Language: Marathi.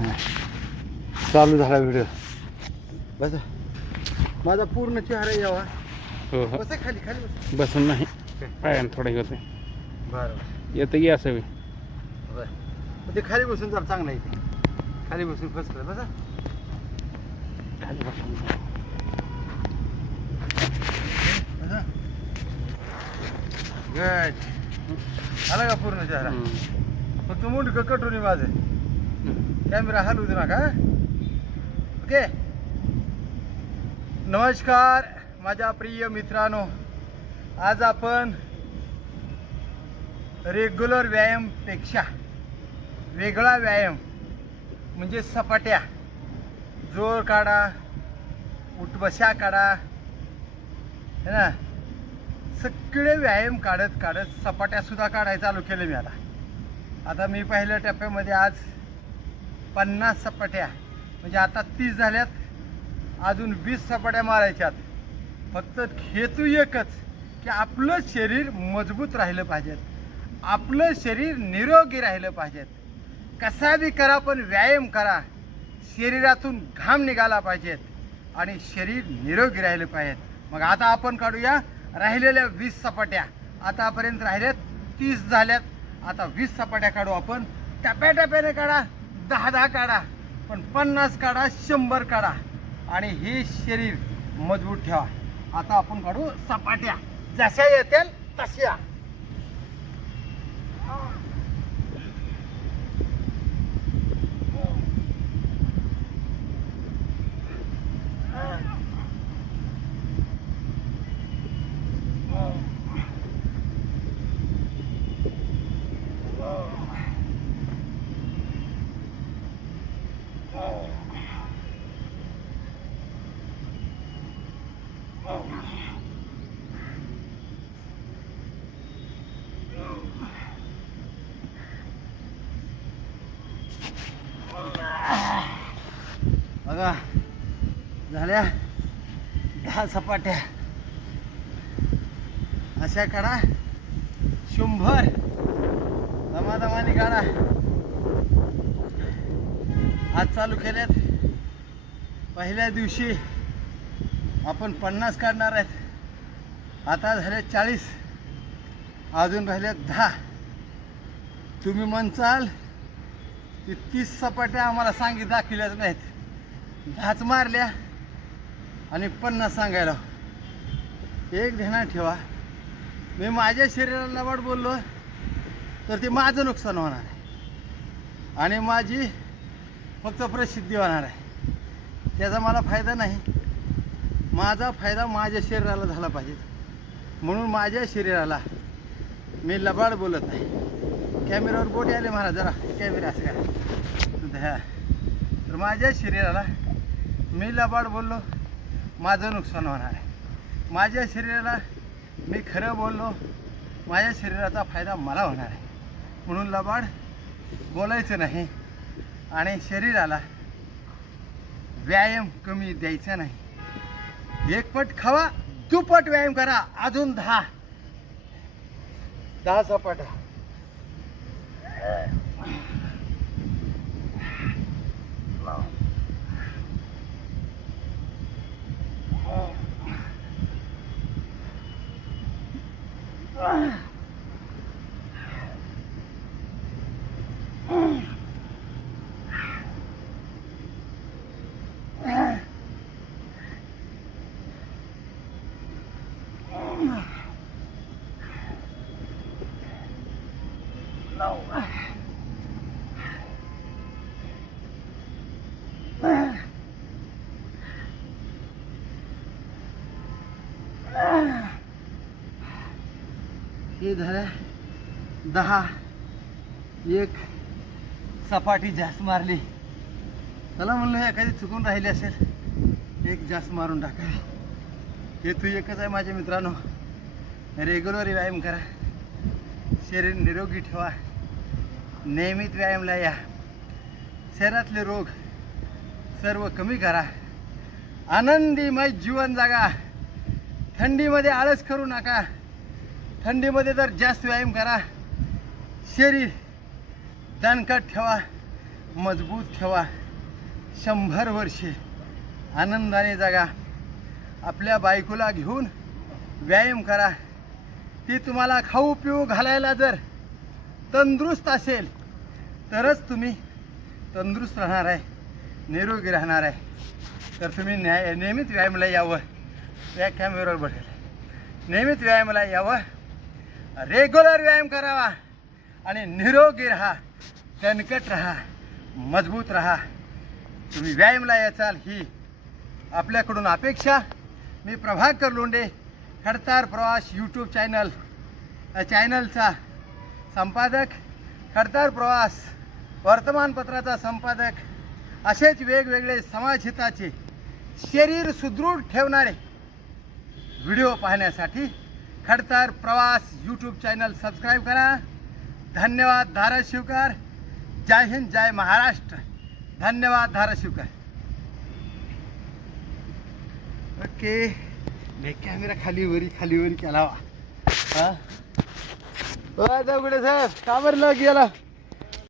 चालू झाला व्हिडिओ. बस माझा पूर्ण चेहरा यावा. हो हो बस खाली खाली बस. बसून नाही पायानं थोडं होते. बरं येतं की असावी. बरं ते खाली बसून जरा चांगलं आहे ते. खाली बसून फसलं बसा. खाली बसून गुड. आला का पूर्ण चेहरा. फक्त मुंडकं कटून माझं. कॅमेरा हलवू दे नका. ओके. नमस्कार माझ्या प्रिय मित्रांनो. आज आपण रेग्युलर व्यायामपेक्षा वेगळा व्यायाम म्हणजे सपाट्या, जोर काढा, उठबशा काढा, है ना, सगळे व्यायाम काढत काढत सपाट्या सुद्धा काढायला चालू केले मी. आता मी पहिल्या टप्प्यामध्ये आज 50 सपाट्या म्हणजे आता 30 झाल्यात. अजून 20 सपाट्या मारायच्यात. फक्त हेतू एकच की आपलं शरीर मजबूत राहिलं पाहिजे, आपलं शरीर निरोगी राहिलं पाहिजे. कसा बी करा पण व्यायाम करा. शरीरातून घाम निघाला पाहिजेत आणि शरीर निरोगी राहिलं पाहिजे. मग आता आपण काढूया राहिलेल्या 20 सपाट्या. आतापर्यंत राहिल्यात 30 झाल्यात. आता 20 सपाट्या काढू आपण. टप्प्याटप्प्याने काढा. 10-10 काढा, पण 50 काढा, 100 काढा आणि हे शरीर मजबूत ठेवा. आता आपण काढू सपाट्या जशा येतील तशा. बघा झाल्या 10 सपाट्या. अशा काढा 100. दमादमाने काढा. आज चालू केल्यात. पहिल्या दिवशी आपण 50 काढणार आहेत. आता झाले 40. अजून राहिल्यात 10. तुम्ही म्हणचाल की 30 सपाट्या आम्हाला दाखविल्याच नाहीत. 10च मारल्या आणि 50 सांगायला. एक ध्यानात ठेवा, मी माझ्या शरीराला वाट बोललो तर ते माझं नुकसान होणार आहे आणि माझी फक्त प्रसिद्धी होणार आहे. त्याचा मला फायदा नाही. माझा फायदा माझ्या शरीराला झाला पाहिजे. म्हणून माझ्या शरीराला मी लबाड बोलत नाही. कॅमेऱ्यावर बोट आले महाराज, जरा कॅमेरा असं करा. तर माझ्या शरीराला मी लबाड बोललो, माझं नुकसान होणार आहे. माझ्या शरीराला मी खरं बोललो, माझ्या शरीराचा फायदा मला होणार आहे. म्हणून लबाड बोलायचं नाही आणि शरीराला व्यायाम कमी द्यायचा नाही. एक पट खावा, दुपट व्यायाम करा. अजून 10 सपाट्या. हे झालं 10. एक सपाटी जास्त मारली. चला म्हणलं एखादी चुकून राहिली असेल, एक जास्त मारून टाकावी. हेतू एकच आहे माझ्या मित्रांनो, रेग्युलर व्यायाम करा, शरीर निरोगी ठेवा, नियमित व्यायामला या, शरीरातले रोग सर्व कमी करा, आनंदीमय जीवन जगा. थंडीमध्ये आळस करू नका. थंडीमध्ये तर जास्त व्यायाम करा. शरीर दणकट ठेवा. मजबूत ठेवा. 100 वर्षे आनंदाने जगा. आपल्या बायकोला घेऊन व्यायाम करा. ती तुम्हाला खाऊ पिऊ घालायला जर तंदुरुस्त असेल तरच तुम्ही तंदुरुस्त राहणार आहे, निरोगी राहणार आहे. तर तुम्ही नियमित व्यायामाला यावं. या कॅमेऱ्यावर बघेल, नियमित व्यायामाला यावं, रेग्युलर व्यायाम करावा आणि निरोगी राहा, दणकट राहा, मजबूत राहा. तुम्ही व्यायामाला याचाल ही आपल्याकडून अपेक्षा. मी प्रभाकर लोंढे, खडतार प्रवास यूट्यूब चॅनलचा संपादक, खडतार प्रवास वर्तमानपत्राचा संपादक. असेच वेगवेगळे समाजहिताचे, शरीर सुदृढ ठेवणारे व्हिडिओ पाहण्यासाठी खडतार प्रवास यूट्यूब चॅनल सबस्क्राईब करा. धन्यवाद धाराशिवकर. जय हिंद, जय महाराष्ट्र. धन्यवाद धाराशिवकर. ओके, मी कॅमेरा खालीवरी केला. हा दगडे साहेब, का बरं गेला?